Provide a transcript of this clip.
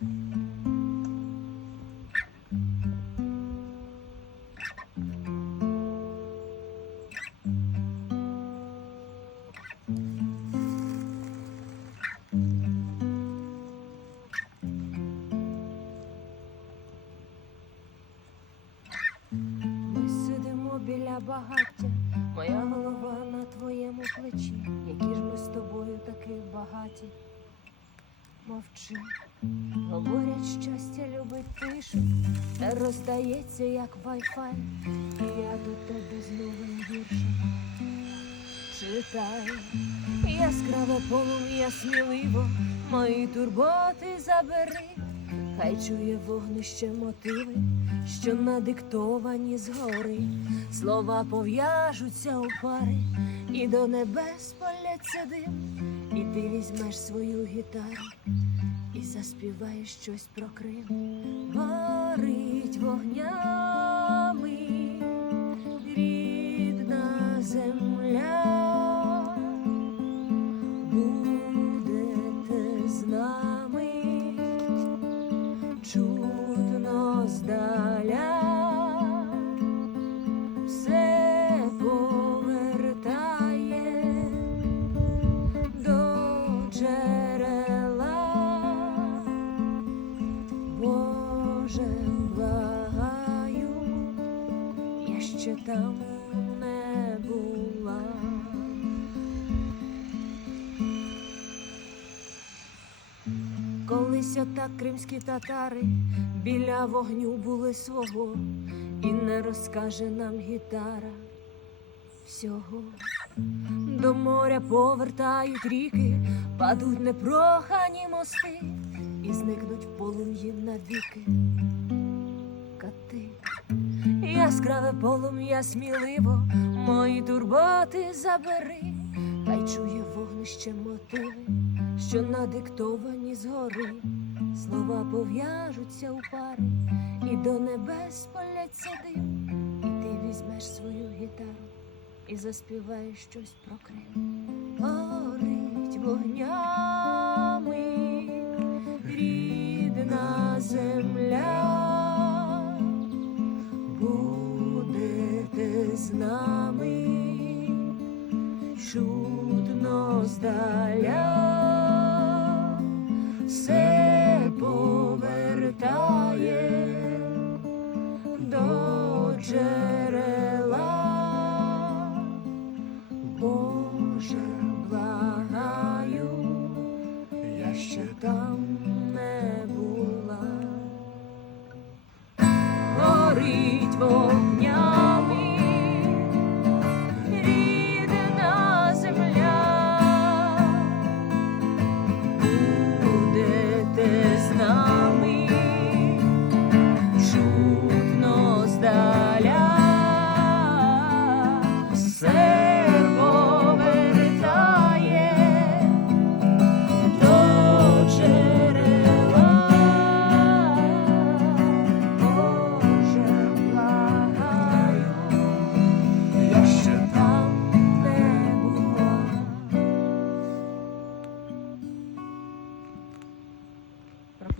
Ми сидимо біля багаття, моя голова на твоєму плечі. Які ж ми з тобою таки багаті. Мовчи, говорять, щастя любить тишу, та роздається, як вайфай. Я до тебе з новим віршем. Читай, яскраве полум'я сміливо, мої турботи забери, хай чує вогнище мотиви, що надиктовані згори, слова пов'яжуться у пари, і до небес поляться дим, і ти візьмеш свою гітару і заспіваєш щось про Крим. Горить вогнями рідна земля. Будете з нами чутно здаля, ще там не була. Колись отак кримські татари біля вогню були свого, і не розкаже нам гітара всього. До моря повертають ріки, падуть непрохані мости і зникнуть в полум'ї навіки. Яскраве полум'я сміливо, мої турботи забери, хай чує вогнище мотиви, що надиктовані згори, слова пов'яжуться у пари, і до небес поляться дим, і ти візьмеш свою гітару і заспіваєш щось про Крим. Горить вогнями з нами, чудно здаля, все повертає до джерела, Боже, благаю, я ще там не була. Горить вогня.